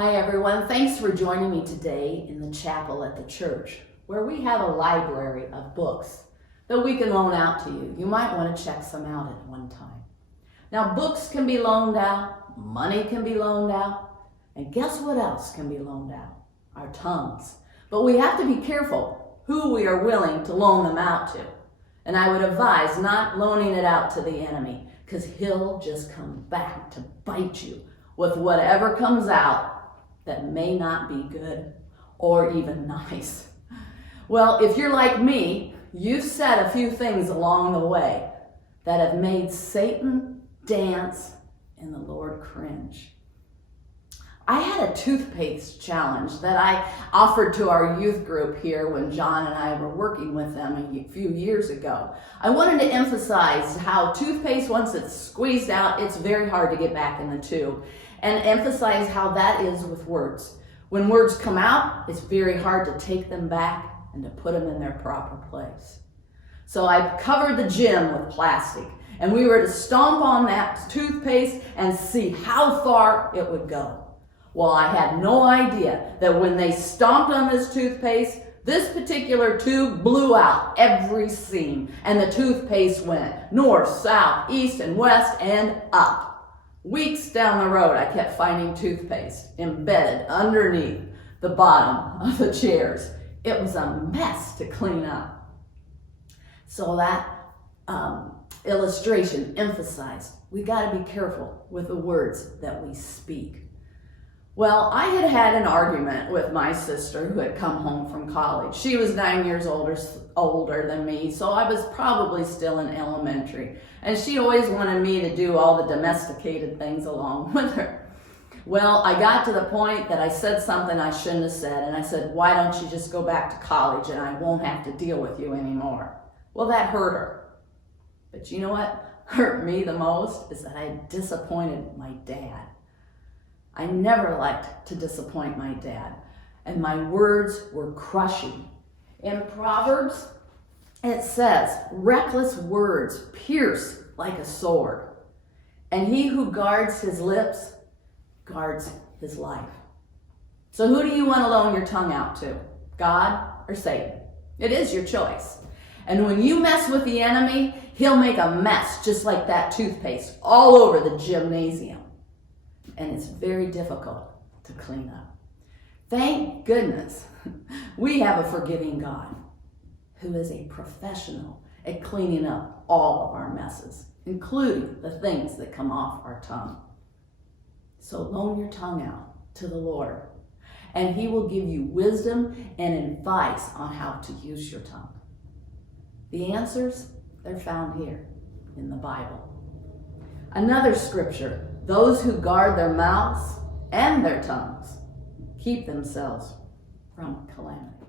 Hi everyone, thanks for joining me today in the chapel at the church, where we have a library of books that we can loan out to you. You might want to check some out at one time. Now, books can be loaned out, money can be loaned out, and guess what else can be loaned out? Our tongues. But we have to be careful who we are willing to loan them out to. And I would advise not loaning it out to the enemy, because he'll just come back to bite you with whatever comes out that may not be good or even nice. Well, if you're like me, you've said a few things along the way that have made Satan dance and the Lord cringe. I had a toothpaste challenge that I offered to our youth group here when John and I were working with them a few years ago. I wanted to emphasize how toothpaste, once it's squeezed out, it's very hard to get back in the tube, and emphasize how that is with words. When words come out, it's very hard to take them back and to put them in their proper place. So I covered the gym with plastic, and we were to stomp on that toothpaste and see how far it would go. Well, I had no idea that when they stomped on this toothpaste, this particular tube blew out every seam, and the toothpaste went north, south, east, and west, and up. Weeks down the road, I kept finding toothpaste embedded underneath the bottom of the chairs. It was a mess to clean up. So that illustration emphasized we got to be careful with the words that we speak. Well, I had had an argument with my sister who had come home from college. She was 9 years older than me, so I was probably still in elementary. And she always wanted me to do all the domesticated things along with her. Well, I got to the point that I said something I shouldn't have said, and I said, "Why don't you just go back to college and I won't have to deal with you anymore?" Well, that hurt her. But you know what hurt me the most is that I had disappointed my dad. I never liked to disappoint my dad, and my words were crushing. In Proverbs, it says, "Reckless words pierce like a sword, and he who guards his lips guards his life." So who do you want to loan your tongue out to? God or Satan? It is your choice. And when you mess with the enemy, he'll make a mess just like that toothpaste all over the gymnasium. And it's very difficult to clean up. Thank goodness we have a forgiving God who is a professional at cleaning up all of our messes, including the things that come off our tongue. So loan your tongue out to the Lord, and he will give you wisdom and advice on how to use your tongue. The answers, they're found here in the Bible. Another scripture, "Those who guard their mouths and their tongues keep themselves from calamity."